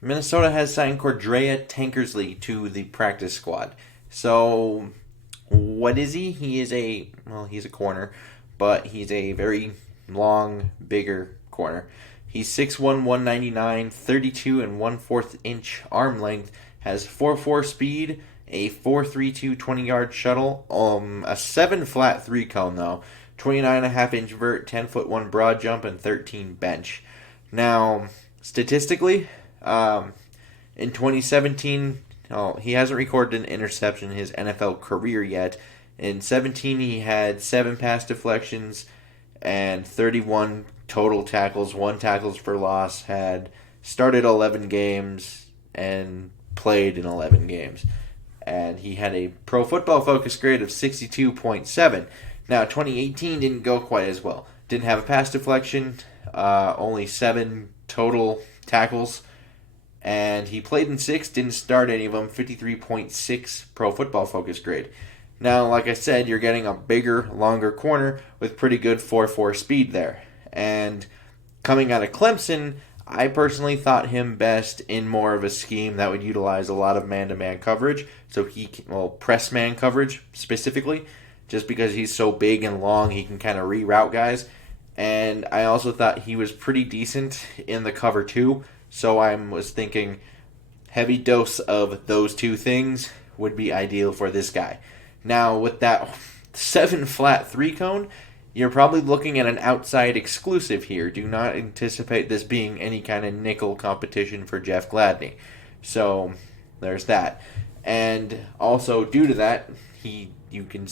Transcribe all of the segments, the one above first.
Minnesota has signed Cordrea Tankersley to the practice squad. So, what is he? He's a corner, but he's a very long, bigger corner. He's 6'1", 199, 32 and 1/4 inch arm length, has 4.4 speed, a 4.32 20-yard shuttle, a 7 flat 3 cone though, 29.5 inch vert, 10-foot 1 broad jump, and 13 bench. Now, statistically, in 2017, he hasn't recorded an interception in his NFL career yet. In 17, he had 7 pass deflections and 31 total tackles, 1 tackles for loss, had started 11 games and played in 11 games. And he had a Pro Football Focus grade of 62.7. Now, 2018 didn't go quite as well. Didn't have a pass deflection, only 7 total tackles, and he played in 6, didn't start any of them, 53.6 Pro Football Focus grade. Now, like I said, you're getting a bigger, longer corner with pretty good 4.4 speed there. And coming out of Clemson, I personally thought him best in more of a scheme that would utilize a lot of man-to-man coverage. So press man coverage specifically, just because he's so big and long, he can kind of reroute guys. And I also thought he was pretty decent in the cover 2. So I was thinking heavy dose of those 2 things would be ideal for this guy. Now, with that 7 flat 3 cone, you're probably looking at an outside exclusive here. Do not anticipate this being any kind of nickel competition for Jeff Gladney. So there's that. And also due to that, you can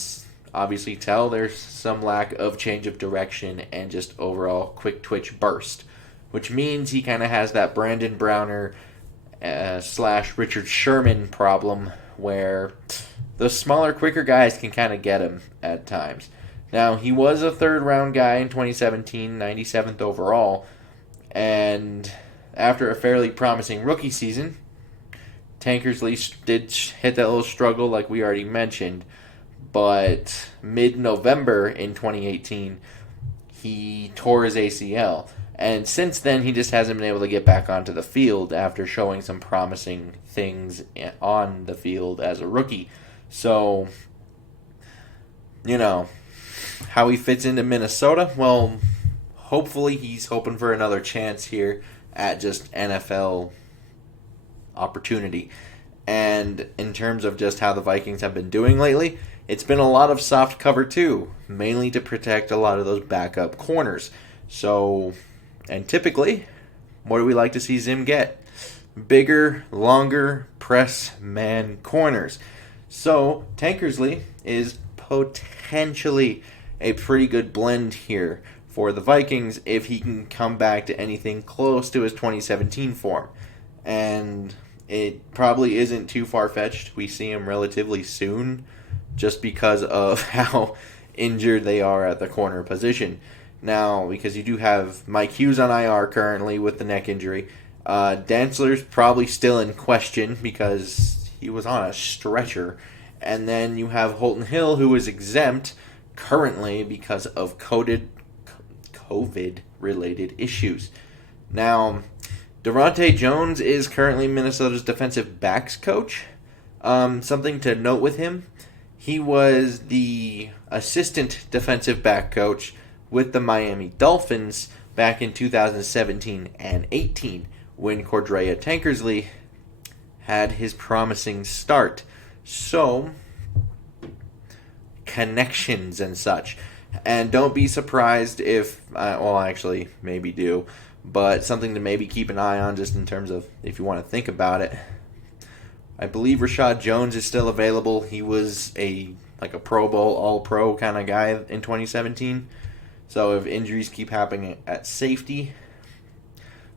obviously tell there's some lack of change of direction and just overall quick twitch burst, which means he kind of has that Brandon Browner / Richard Sherman problem where the smaller, quicker guys can kind of get him at times. Now, he was a third-round guy in 2017, 97th overall, and after a fairly promising rookie season, Tankersley did hit that little struggle like we already mentioned, but mid-November in 2018, he tore his ACL. And since then, he just hasn't been able to get back onto the field after showing some promising things on the field as a rookie. So, how he fits into Minnesota? Well, hopefully he's hoping for another chance here at just NFL opportunity. And in terms of just how the Vikings have been doing lately, it's been a lot of soft cover too, mainly to protect a lot of those backup corners. So, and typically, what do we like to see Zim get? Bigger, longer, press man corners. So, Tankersley is potentially a pretty good blend here for the Vikings if he can come back to anything close to his 2017 form. And it probably isn't too far-fetched. We see him relatively soon just because of how injured they are at the corner position. Now, because you do have Mike Hughes on IR currently with the neck injury. Dantzler's probably still in question because he was on a stretcher. And then you have Holton Hill, who is exempt currently because of COVID-related issues. Now, Durante Jones is currently Minnesota's defensive backs coach. Something to note with him, he was the assistant defensive back coach with the Miami Dolphins back in 2017 and 18 when Cordrea Tankersley had his promising start. So, connections and such. And don't be surprised if, actually, maybe do, but something to maybe keep an eye on just in terms of if you want to think about it. I believe Rashad Jones is still available. He was a Pro Bowl, All-Pro kind of guy in 2017. So if injuries keep happening at safety,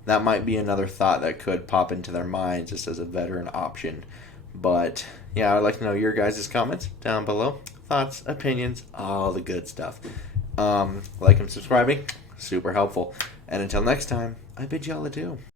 that might be another thought that could pop into their minds just as a veteran option. But, yeah, I'd like to know your guys' comments down below. Thoughts, opinions, all the good stuff. Like and subscribing, super helpful. And until next time, I bid y'all adieu.